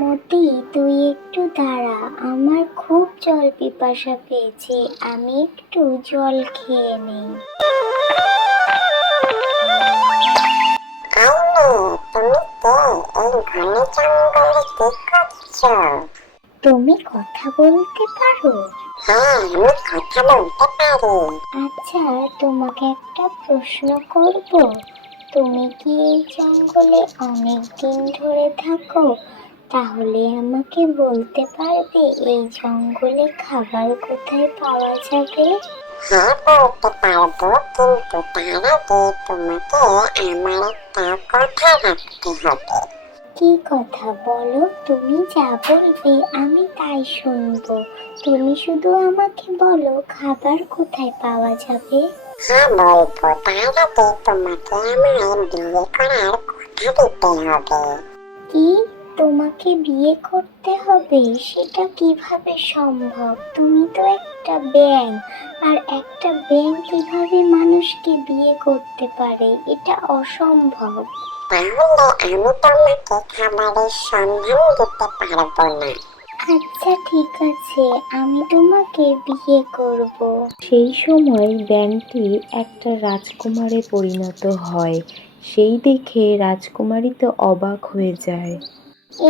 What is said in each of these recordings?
মতি, তুই একটু দাঁড়া, আমার খুব জল পিপাসা পেয়েছে, আমি একটু জল খেয়ে নেই। আইনে, তুমি কে? এই ঘন জঙ্গলে কি করছো? তুমি কথা বলতে পারো? হ্যাঁ, আমি কথা বলতে পারি। আচ্ছা, তোমাকে একটা প্রশ্ন করব। তুমি কি এই জঙ্গলে অনেক দিন ধরে থাকো? তাহলে আমাকে বলতে পারবে এই জঙ্গলে খাবার কোথায় পাওয়া যাবে? হ্যাঁ, বলতে পারবো, কিন্তু তার আগে তোমাকে আমার একটা কথা রাখতে হবে। কি কথা বলো, তুমি যা বলবে আমি তাই শুনবো। তুমি শুধু আমাকে বলো খাবার কোথায় পাওয়া যাবে। হ্যাঁ বলবো, তার আগে তোমাকে আমায় বিয়ে করার কথা দিতে হবে। কি? তোমাকে বিয়ে করতে হবে? সেটা কিভাবে সম্ভব? তুমি তো একটা ব্যাঙ, আর একটা ব্যাঙ কিভাবে মানুষকে বিয়ে করতে পারে? এটা অসম্ভব। তাহলে আমি তোমাকে খাবারের সন্ধান দিতে পারবো না। আচ্ছা ঠিক আছে, আমি তোমাকে বিয়ে করব। সেই সময় ব্যাঙটি একটা রাজকুমারে পরিণত হয়। সেই দেখে রাজকুমারী তো অবাক হয়ে যায়।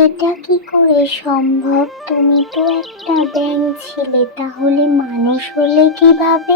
এটা কি করে সম্ভব? তুমি তো একটা ব্যাঙ ছিলে, তাহলে মানুষ হলে কিভাবে?